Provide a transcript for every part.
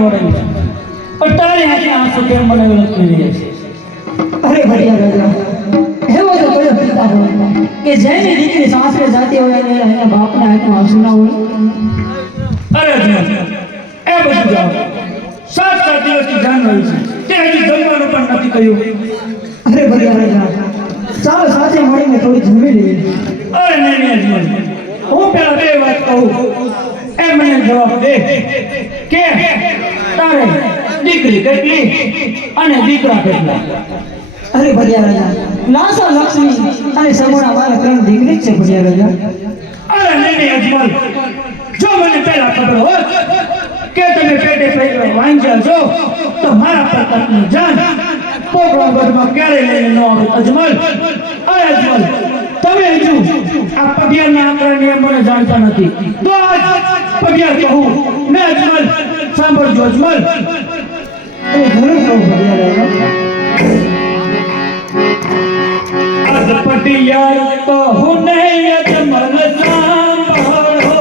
પણ વળેલી છે પણ તારી આંખે આંસુ કેમ મને લખી રહ્યા છે? અરે ભડિયા રાજા એવો તો કયો પિતા હોય કે જેની દીકરી સાસરે જાતી હોય અને એના બાપને આંખમાં આંસુ ના હોય? અરે અજમલ, એ બધું જાઓ. 7 દિવસથી જાન રહ્યું છે તે હજી જમવાનું પણ નથી કહ્યું. અરે ભડિયા રાજા ચાલો સાથે મળીને થોડી જમી લઈએ. અરે નહીં અજમલ, હું પેલા 2 વાત કહું એ મને જવાબ દે કે તારે દીકરી કેટલી અને દીકરા કેટલા? અરે ભડિયા રાજા લાસા લક્ષ્મી અને સમોણા મારા 3 દીકરી જ છે ભડિયા રાજા. અરે નહીં અજમલ, જો મને પહેલા ખબર હોત કે તમે પેટે પેટે વાંચ્યા છો તો મારા પ્રતાપની જાન પોકળા ગઢમાં ક્યારે લઈને ન આવે. અજમલ, અરે અજમલ, તમે હજુ આ પગિયારના આંકડા નિયમ મને જાણતા નથી તો આજ પગિયાર કહું ને અજમલ સાંભળજો. અજમલ, એ ઘણું કહું ભડિયા રાજા. આજ પટિયાર કહું ને અજમલ સાંભળો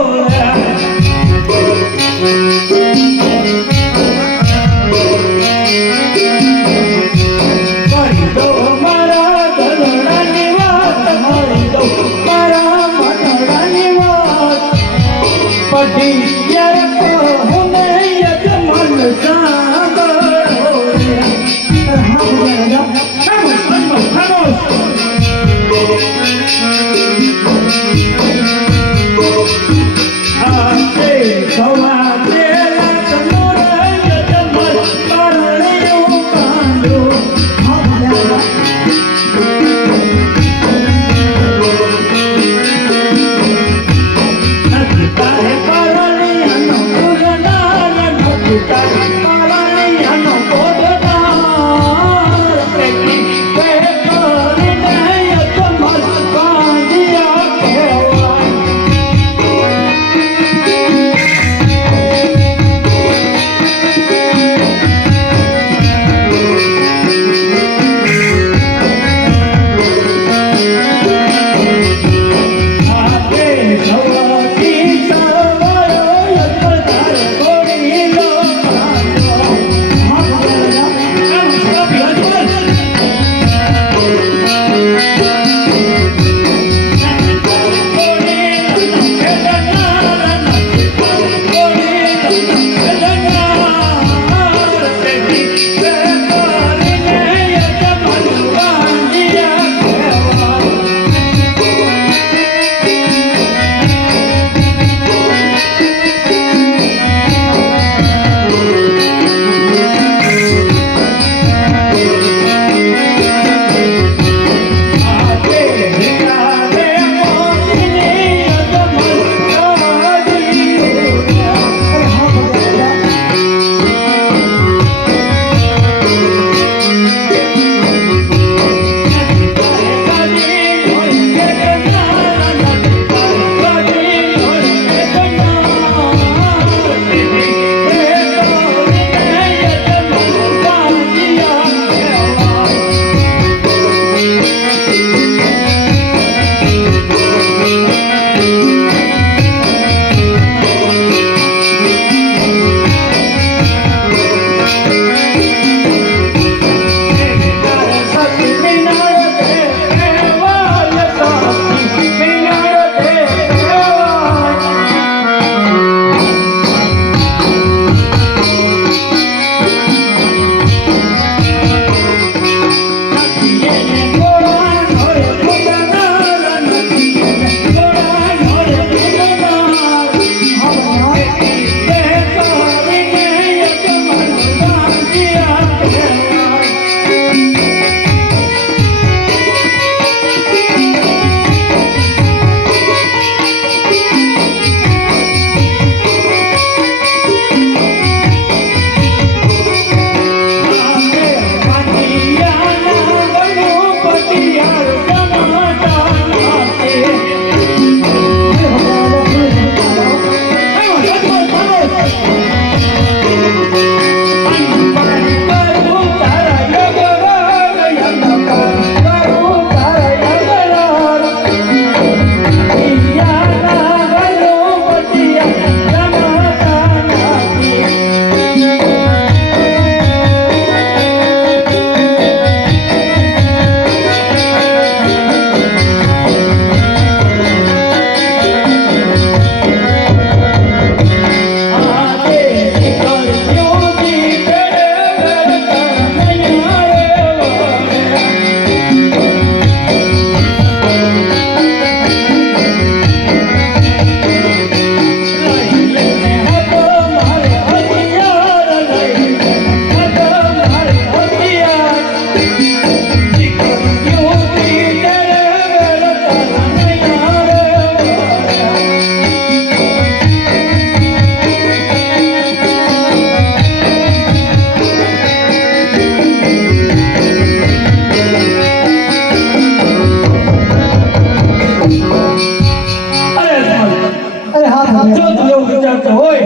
વિચારતો હોય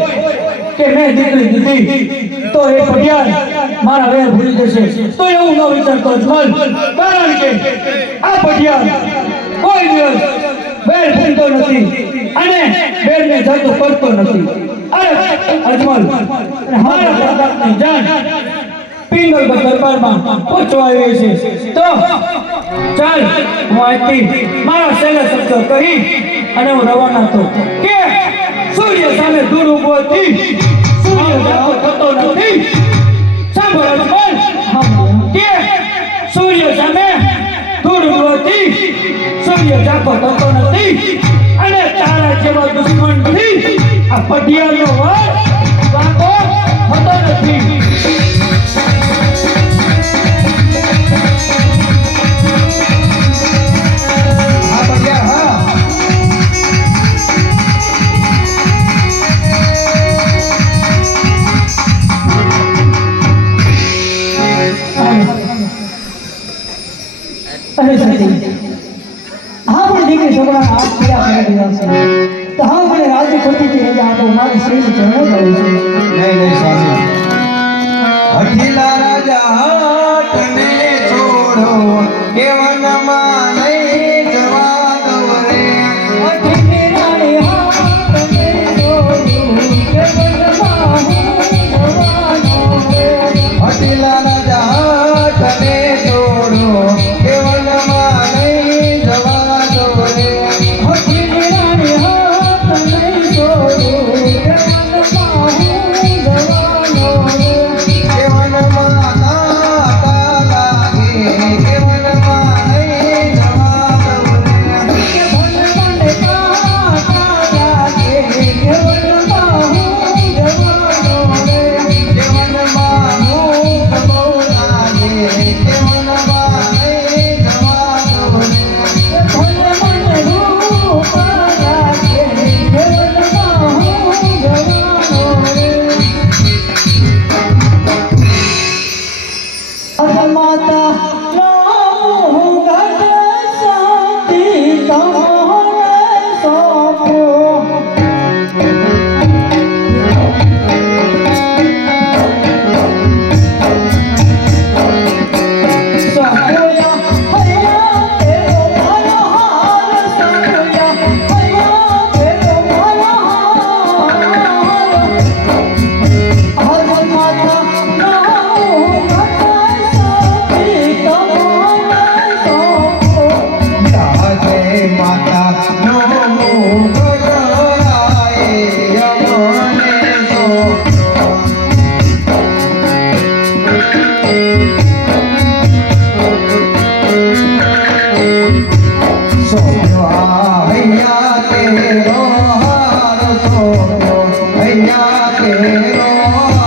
કે મેં દીકરી દીધી તો એ પટિયાર મારા વેર ભૂલી જશે, તો એવું ન વિચારતો અજમલ, કારણ કે આ પટિયાર કોઈ દિવસ વેર ભૂલતો નથી અને વેરને જાતો કરતો નથી. અરે અજમલ, મારા પ્રતાપની જાન પિંગલ દરબારમાં પહોંચવા આવી છે, તો ચાલ હું આજથી મારા છેલ્લા શબ્દો કહી અને હું રવાના થતો કે સૂર્ય સામે દૂર ઉભો હતી, સૂર્ય જાતો થતો નથી. સાંભળ અજમલ, કે સૂર્ય સામે દૂર ઉભો હતી, સૂર્ય જાતો થતો નથી અને તારા જેવા દુશ્મનથી આ પટિયારનો વાર વાંકો થતો નથી. અરે સતી, હા પણ દીકરી છોકરાના હાથ પીડા કરી રહ્યા છે, તો હા મને રાજ્ય ખોટીથી રજા આપો, મારે શ્રીની ચરણે ગયું છે. નહીં નહીં સ્વામી, અખિલા રાજા તને છોડો કેવનમાં નહીં જવા દો રે. અખિલી રાણી હા તને છોડું, કેવલમાં હું જવાનો રે. અખિલા રાજા તને છોડો કેવનમાં નહીં જવા દો રે. અખિલી રાણી હા તને છોડું, કેવલમાં હું જવાનો રે. કેવનમાં નાતા લાગે કેવનમાં નહીં જવા દો રે. કે ભલે કાંટા લાગે, કેવલમાં હું જવાનો રે. કેવનમાં મુખ બહુ લાગે કેવનમાં નહીં જવા દો રે. ભલે મને રૂપ લાગે, કેવલમાં હું જવાનો રે. અજમાતા નામ ઘટ શાંતિ તમને સોંપ્યો. સાંભળ્યા હૈયા તેરો મારો હાર, સાંભળ્યા હૈયા તેરો મારો હાર. અજમાતા નામ ઘટ શાંતિ તમને સોંપ્યો. રાજે માતા નો મુખ જોડાય અમને સોંપ્યો. સોંપ્યો આ હૈયા તેરો હાર, સોંપ્યો હૈયા તેરો હાર.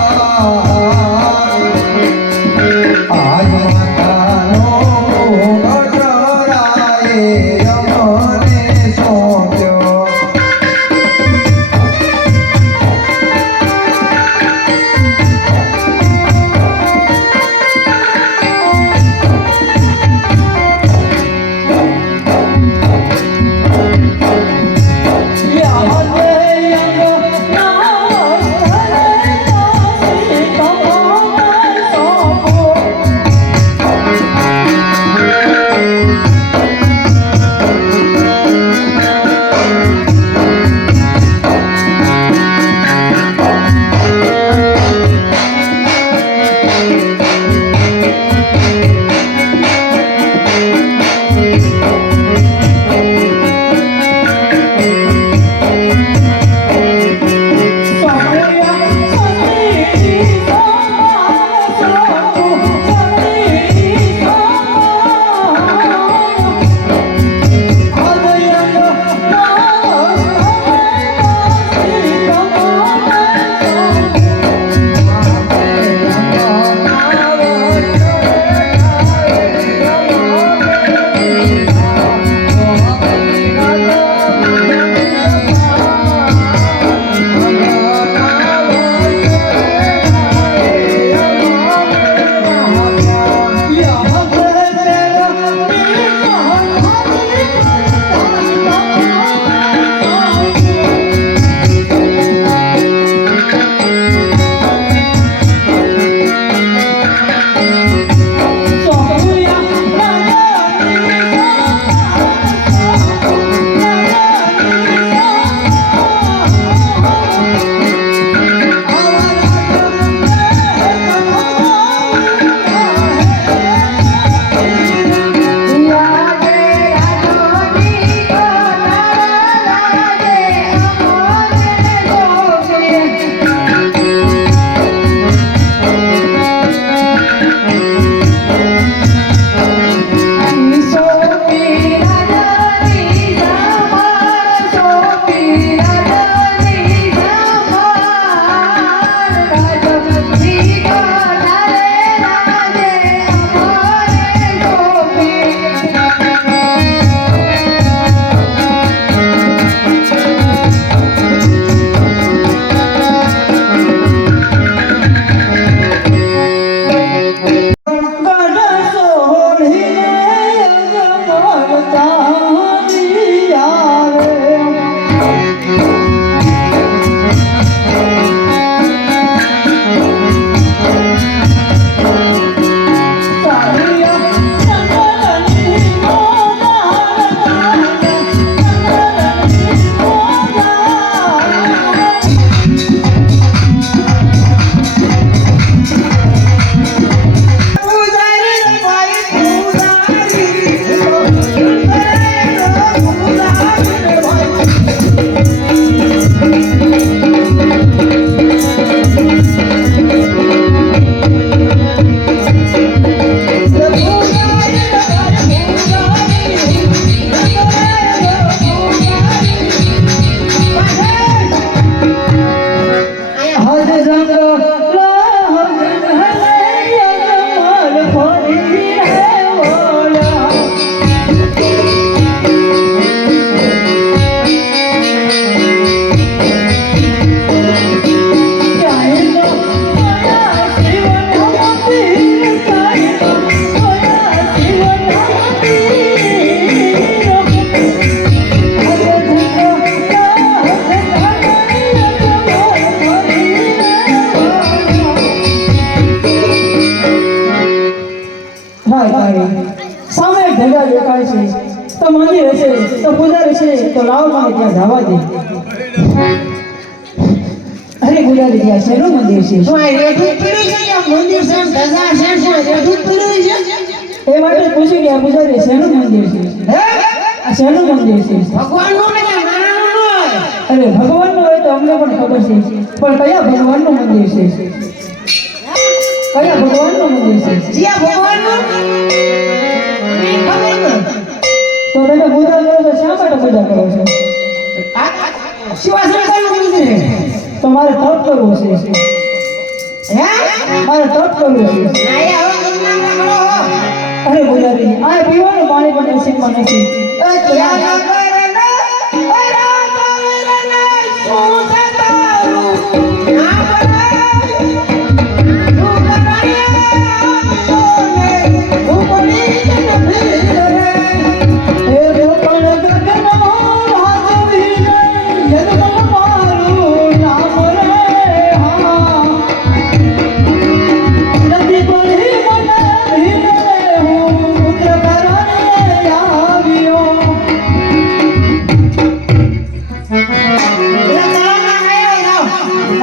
આજ માતાનો મુખ જોડાય અમને સોંપ્યો. યાદ અંગ તો લાવો મને ત્યાં જવા દે. અરે ગુલાબી ત્યાં શેનું મંદિર છે? શું આ રેઠું પીડ્યું છે કે મંદિર છે એમ ધજા છે શું રેઠું પીડ્યું છે એ માટે જ પૂછ્યું કે આ પૂજારી શેનું મંદિર છે? હે આ શેનું મંદિર છે? ભગવાનનું ને કે મારાનું ન હોય અરે ભગવાનનું હોય તો અમને પણ ખબર છે, પણ કયા ભગવાનનું મંદિર છે? કયા ભગવાનનું મંદિર છે? જ્યાં ભગવાનનું ખબર ન તો તમે પૂજા કરો છો, શા માટે પૂજા કરો છો? શિવાશંકરનું મંદિર છે તો મારે તપ કરવું છે. હે મારે તપ કરવું છે. ના એ હવે ગંગા કરો અરે પૂજારી આ પીવાનું પાણી પણ નસીબમાં નથી. ક્યાં નગરના અરા કવરના સુસતારું ના પરાય સુકરાયા ઉપડી જન ભીર રે એ ગોપણ ગગનો હાજરી જગત મારું નામ રે હા નથી પડી મને ભીમ રે હું પુત્ર કરણે આવ્યો.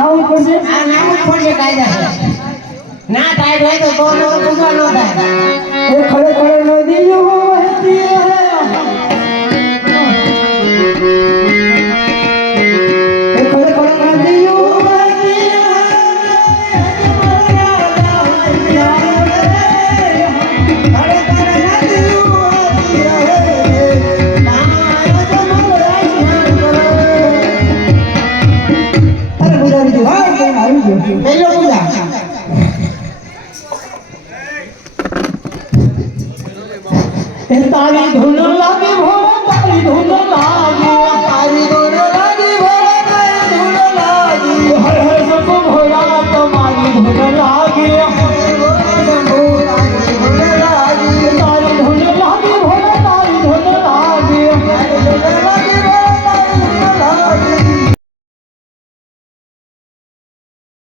આવું પડશે. આ નામ જ પડશે કાયદા ના ટાઈટ હોય તો કોનો પૂજા ન થાય એ ખડે ખડે નદીઓ વહેતી રહે. એ ખડે ખડે નદીઓ વહેતી રહે. ખડે ખડે નદીઓ વહેતી રહે. અરે ગુજારી હા કઈ આવી ગયો. પેલો પૂજા એ તારી ધૂન લાગે ભો તારી ધૂન લાગે